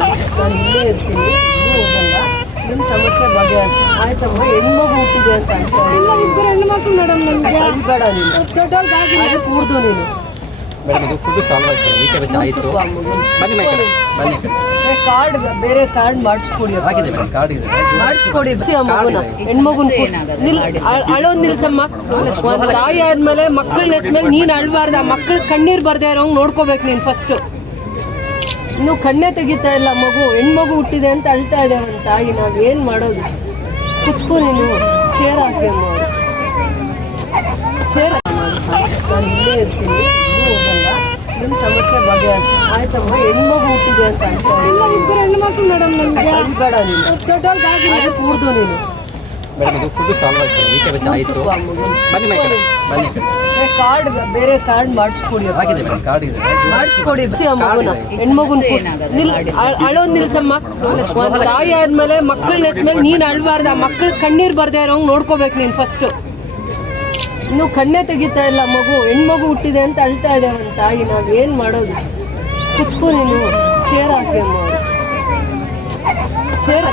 ನಾನು ಇಲ್ಲೇ ಇರ್ತೀನಿ ಎಲ್ಲೂ ಹೋಗಲ್ಲ ನಿಮ್ಮ ಸಮಸ್ಯೆ ಬಗೆಹರಿಸಿ ಆಯ್ತಮ್ಮ ಹೆಣ್ಮಗು ಹುಟ್ಟಿದೆ ಅಂತ ಅಂತ ಇಲ್ಲ ಇಬ್ಬರು ಹೆಣ್ಣು ಮಕ್ಕಳು ಮೇಡಮ್ ನಮಗೆ ಬೇಡ ನೀನು ದೊಡ್ಡವ್ರಿಗಾಗಿಲ್ಲ ಅದು ಕೂಡ್ದು ನೀನು ಮೇಡಮ್ ಇದು ಫುಡ್ ಸಾಲ್ವ್ ಆಯ್ತು ವೀಕೆ ಬೆಚ್ಚ ಆಯಿತು ಸ್ವಲ್ಪ ಬನ್ನಿ ಮೈ ಕಡೆ ಬನ್ನಿ ಈ ಕಡೆ. ಏ, ಕಾರ್ಡ್ ಬೇರೆ ಕಾರ್ಡ್ ಮಾಡಿಸ್ಕೊಡಿ ಅಪ್ಪ. ಆಗಿದೆ ಮೇಡಮ್ ಕಾರ್ಡ್ ಇದೆ. ಮಾಡಿಸ್ಕೊಡಿ ಬಿಸಿ ಆ ಮಗುನ. ಹೆಣ್ಮಗುನ ನಿಲ್ ಅಳ್- ಅಳೋದ್ ನಿಲ್ಸಮ್ಮ ಒಂದ್ ತಾಯಿ ಆದ್ಮೇಲೆ ಮಕ್ಕಳನ್ನ ಎದ್ಮೇಲೆ ನೀನ್ ಅಳ್ಬಾರ್ದು ಆ ಮಕ್ಳ ಕಣ್ಣೀರ್ ಬರ್ದೇ ಇರೋಂಗ್ ನೋಡ್ಕೋಬೇಕು ನೀನ್ ಫಸ್ಟ್ ಇನ್ನು ಕಣ್ಣೇ ತೆಗಿತಾ ಇಲ್ಲ ಮಗು ಹೆಣ್ಮಗು ಹುಟ್ಟಿದೆ ಅಂತ ಅಳ್ತಾ ಇದೆ ಅವನ ತಾಯಿ ನಾವ್ ಏನ್ ಮಾಡೋದು? ಕುತ್ಕೊ ನೀನು ಚೇರ್ ಹಾಕಿ ಅಮ್ಮ ಚೇರ್ ನಾನು ಇಲ್ಲೇ ಇರ್ತೀನಿ ಎಲ್ಲೂ ಹೋಗಲ್ಲ ನಿಮ್ಮ ಸಮಸ್ಯೆ ಬಗೆಹರಿಸಿ. ಆಯ್ತಮ್ಮ ಹೆಣ್ಮಗು ಹುಟ್ಟಿದೆ ಅಂತ ಇಲ್ಲ. ಇಬ್ಬರು ಹೆಣ್ಣು ಮಕ್ಕಳು ಮೇಡಮ್ ನಮಗೆ. ಬೇಡ ನೀನು. ಕೂಡ್ದು ನೀನು. ಮೇಡಮ್ ಇದು ಫುಡ್ ಸಾಲ್ವ್ ಆಯ್ತು. ವೀಕೆ ಬೆಚ್ಚ ಆಯಿತು ಬನ್ನಿ ಮೈ ಕಡೆ ಬನ್ನಿ ಈ ಏ, ಕಾರ್ಡ್ ಬೇರೆ ಕಾರ್ಡ್ ಮಾಡಿಸ್ಕೊಡಿ. ಆಗಿದೆ ಮೇಡಮ್ ಕಾರ್ಡ್ ಇದೆ. ಮಾಡಿಸ್ಕೊಡಿ ಮಗುನ. ಹೆಣ್ಮಗುನ ಅಳೋದ್ ನಿಲ್ಸಮ್ಮ ಒಂದು ತಾಯಿ ಆದ್ಮೇಲೆ ಮಕ್ಕಳನ್ನ ಎದ್ಮೇಲೆ ನೀನು ಅಳ್ಬಾರ್ದು. ಆ ಮಕ್ಳ ಕಣ್ಣೀರ್ ಬರ್ದೇ ಇರೋಂಗ್ ನೋಡ್ಕೋಬೇಕು ನೀನ್ ಫಸ್ಟ್ ಇನ್ನು ಕಣ್ಣೇ ತೆಗಿತಾ ಇಲ್ಲ ಮಗು. ಹೆಣ್ಮಗು ಹುಟ್ಟಿದೆ ಅಂತ ಅಳ್ತಾ ಇದೆ ಒಂದು ತಾಯಿ ನಾವ್ ಏನ್ ಮಾಡೋದು? ಕುತ್ಕೊ ನೀನು. ಚೇರ್ ಹಾಕಿ ಅಮ್ಮ ಚೇರ್